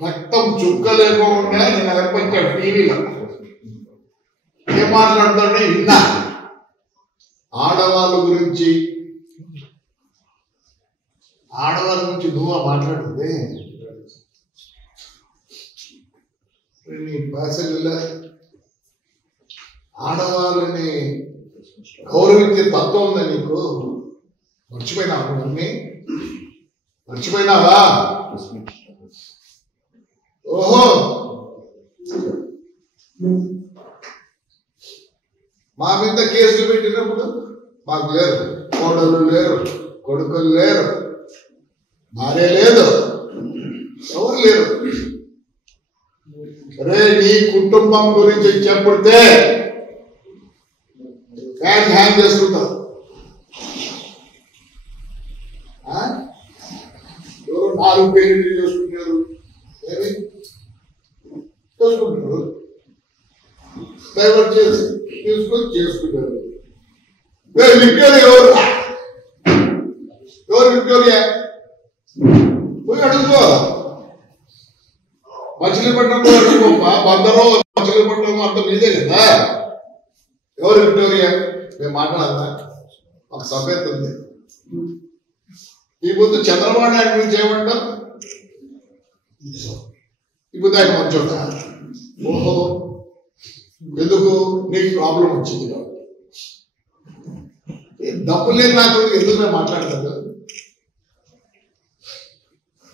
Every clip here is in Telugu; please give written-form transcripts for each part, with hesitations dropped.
రక్తం చుక్కలేకుండా నేను కనిపించాడు టీవీలో. ఏం మాట్లాడుతాడో విన్నా. ఆడవాళ్ళ గురించి నువ్వు మాట్లాడుతుంది నీ భాషలో. ఆడవాళ్ళని గౌరవించే తత్వం ఉందా నీకు? మర్చిపోయినావు అన్నీ? మర్చిపోయినావా? ఓహో, మా మీద కేసులు పెట్టినప్పుడు మాకు లేరు, కోడలు లేరు, కొడుకులు లేరు, భార్య లేదు, ఎవరు లేరు. రే నీ కుటుంబం గురించి చెప్పుడితే క్యాష్ హ్యాండ్ చేసుకుంటావు. ఎవరు 4 పేర్లు చేసుకుంటారు, డైవర్ట్ చేసి తీసుకొని చేసుకుంటారు. విక్టోరియా ఎవరు విక్టోరియా? పోయి అడుగుకో. మచిలీపట్నంలో అడుగుకోప, బందరో మచిలీపట్నం అంత మీదే కదా. ఎవరు విక్టోరియా? మేము మాట్లాడదా? ఒక సభ్యత ఉంది. ఈ ముందు చంద్రబాబు నాయుడు గురించి ఏమంటాం? ఇప్పుడు ఆయన మంచోట. ఓహో, ఎందుకు? నీకు ప్రాబ్లం వచ్చింది కాబట్టి. డబ్బు లేదు నాకు, ఎందుకు నేను మాట్లాడతాను?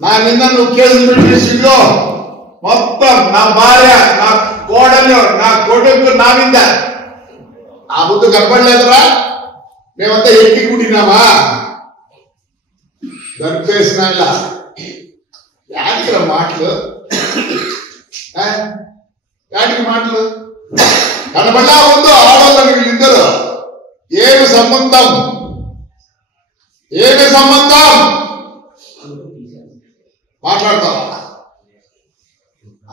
నా నిన్న నువ్వు కేసులు పెట్టేసిందో మొత్తం నా భార్య, నా కోడలు, నా కొడుకు నా మీద ఆ ముందు కనపడలేదురా? మేమంతా ఎక్కి కుట్టినామా? దర్పేసిన యాడికి మాటలు, యాడికి మాటలు కనబడ్డా ఉందో ఆడవాళ్ళని వీళ్ళిద్దరు. ఏమి సంబంధం? ఏమి సంబంధం? మాట్లాడతావా?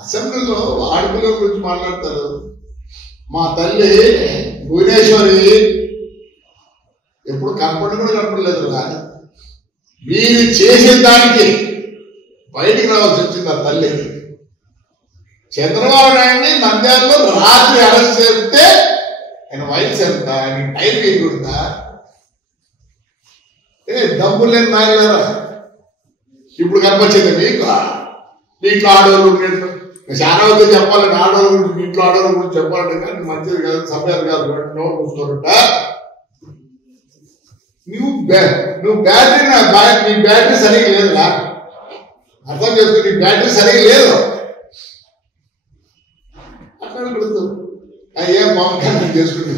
అసెంబ్లీలో ఆడపిల్లల గురించి మాట్లాడతారు. మా తల్లి భువనేశ్వరి ఎప్పుడు కనపడలేదు కానీ వీరు చేసే దానికి బయటికి రావాల్సి వచ్చింది ఆ తల్లి. చంద్రబాబు నాయుడిని నంద్యాలలో రాత్రి అరెస్ట్ చేస్తే ఆయన వయసు ఎంత, ఆయన టైం వేయకూడదా? డబ్బులు లేని నాయనరా ఇప్పుడు కనిపించింది మీకు. నీట్లో ఆడవాళ్ళు చాలా వద్ద చెప్పాలండి, ఆడవాళ్ళ గురించి నీట్లో ఆడవాళ్ళ గురించి చెప్పాలంటే కానీ మంచిది కాదు, సమయాలు కాదు. నోరు చూసుకోరుంట. నువ్వు బ్యాటరీ నీ బ్యాటరీ సరిగ్గా లేదురా. అర్థం చేసుకో, నీ బ్యాటరీ సరిగ్గా లేదు. అక్కడ కుడుతూ ఏం పవన్ కళ్యాణ్ చేసుకుంటే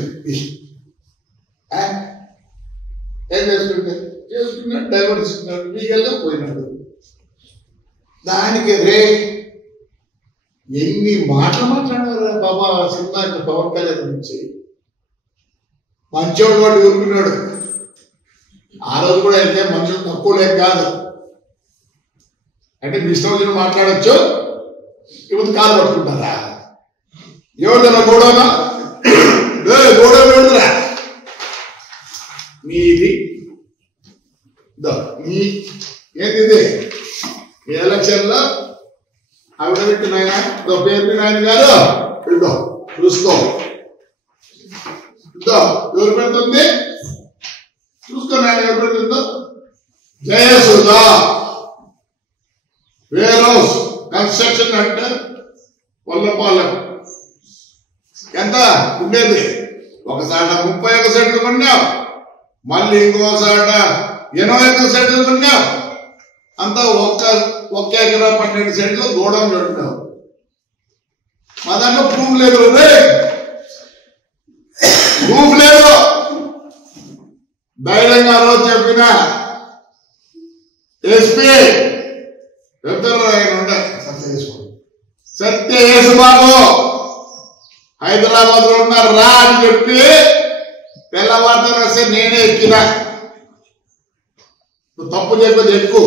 ఏం చేసుకున్నాడు డైవర్ట్ ఇస్తున్నాడు, లీగల్గా పోయినాడు. దానికి రే ఎన్ని మాటలు మాట్లాడారా బాబా సినిమా పవన్ కళ్యాణ్ గురించి. మంచోడు వాడు ఊరుకున్నాడు. ఆ రోజు కూడా అయితే మనుషులు తక్కువ లేక కాదు. అంటే మీ ఇష్టం వచ్చిన మాట్లాడచ్చు, ఇప్పుడు కాలు పట్టుకుంటారా? ఎవరిదన్నా గోడవనా? గోడవ ఎవరిదిరా? మీది ఏంది ఇది? ఈ ఎలక్షన్లో ఆవిడ పెట్టిన పేరు నాయన గారు ఇదో చూసుకో. ఇదో ఎవరు పెడుతుంది చూసుకో. నాయన ఎవరు పెడుతుందో జయసుధా వేర్ హౌస్ కన్స్ట్రక్షన్ అంటే వల్లపాలెం. ఎంత ఉండేది? ఒకసాట 31 సెంట్లు కొన్నాం, మళ్ళీ ఇంకోసాట 81 సెంట్లు కొన్నాం. అంతా ఒక్క ఎకరా 12 సెంట్లు గోడౌన్ పెట్టినాం. మా దాంట్లో ప్రూఫ్ లేదు, ప్రూఫ్ లేదు. ధైర్యంగా రోజు చెప్పిన ఎస్పీ చెప్తారు ఆయన ఉండే సత్య యేసుబాబు హైదరాబాద్ లో ఉన్నారు రా అని చెప్పి తెల్లవారుతో వస్తే నేనే ఎక్కినా. నువ్వు తప్పు చెప్పేది ఎక్కువ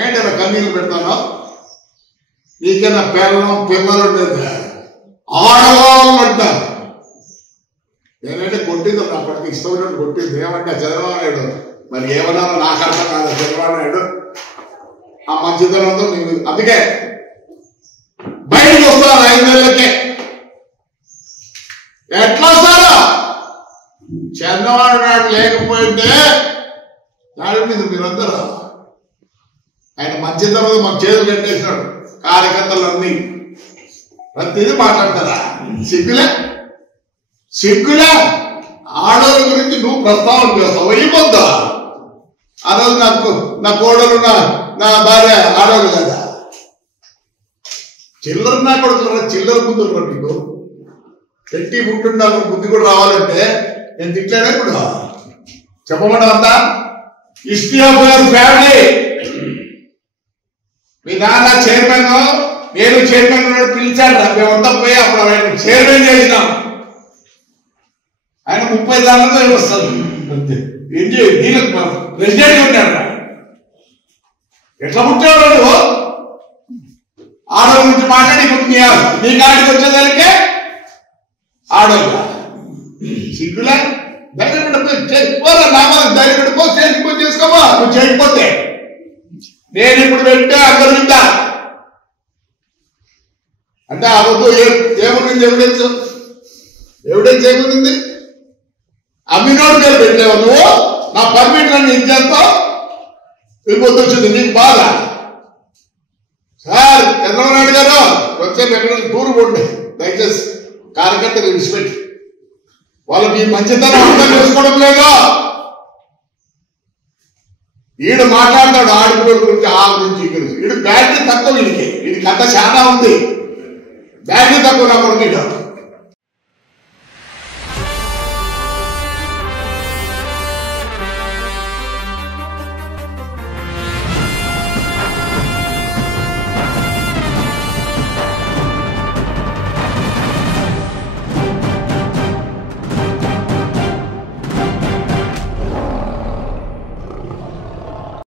ఏంటన్నా కన్నీళ్ళు పెడతాను? నీకైనా పిల్లలు ఉండేది, ఆడవాళ్ళు అంటారు. నేనంటే కొట్టింది అప్పటికి ఇష్టమైనట్టు కొట్టింది. ఏమంటే చంద్రబాబు నాయుడు మరి ఏమన్నా నాకు అర్థం కాదు. చంద్రబాబు నాయుడు ఆ మంచితనంతో అందుకే చంద్రబాబు నాయుడు లేకపోయింటే నాడు మీద మీరందరూ ఆయన మంచితనం మాకు చేతులు కట్టేసినాడు. కార్యకర్తలన్నీ ప్రతిదీ మాట్లాడతారా? సిగ్గులే ఆడవాళ్ళ గురించి నువ్వు ప్రస్తావన చేస్తావు. అయిపోద్దా? ఆ రోజు నా కోడలు నా భార్య ఆడవాళ్ళు కదా. చిల్లర నా కొడుతున్నా, చిల్లర బుద్ధులు నీకు పెట్టి ఉంటుండాలి. బుద్ధి కూడా రావాలంటే నేను తిట్లేదా ఇప్పుడు చెప్పమంటా అంతా. History of your family. మీ నాన్న చైర్మన్, నేను చైర్మన్ పిలిచాడు. మేమంతా పోయి అప్పుడు ఆయన చైర్మన్ చేసినాం. ఆయన 30 దానితో వస్తారు. దీనికి ప్రెసిడెంట్ ఉంటాడు. ఎట్లా పుట్టాడు నువ్వు? ఆడవాళ్ళ గురించి మాట్లాడి నీ కాడికి వచ్చేదానికే ఆడవాళ్ళ సిగ్గులే. ధైర్యం ధైర్యం చేసుకొని చేసుకోమా. నువ్వు చేయకపోతే నేను ఇప్పుడు పెట్టే అందరు వింటా అంటే ఆ వద్దు. ఏముంది ఎవిడెన్స్ ఏముంది? అమ్మినోడు పేరు పెట్టావు నువ్వు. నా పర్మిట్ నన్ను ఇచ్చేస్తావు. ఇంకొద్దు వచ్చింది నీకు బాధ. సార్ చంద్రబాబు నాయుడు గారు వచ్చే ఎక్కడ టూర్ పోండి దయచేసి. కార్యకర్తలు విడిచిపెట్టి వాళ్ళు మీ మంచితనం అర్థం చేసుకోవడం లేదు. ఈడు మాట్లాడతాడు ఆడిపిల్లల గురించి, ఆ గురించి ఈడు బ్యాటరీ తక్కువ. వీడికి అంత చాలా ఉంది. బ్యాటరీ తక్కువ నా కొడుకు.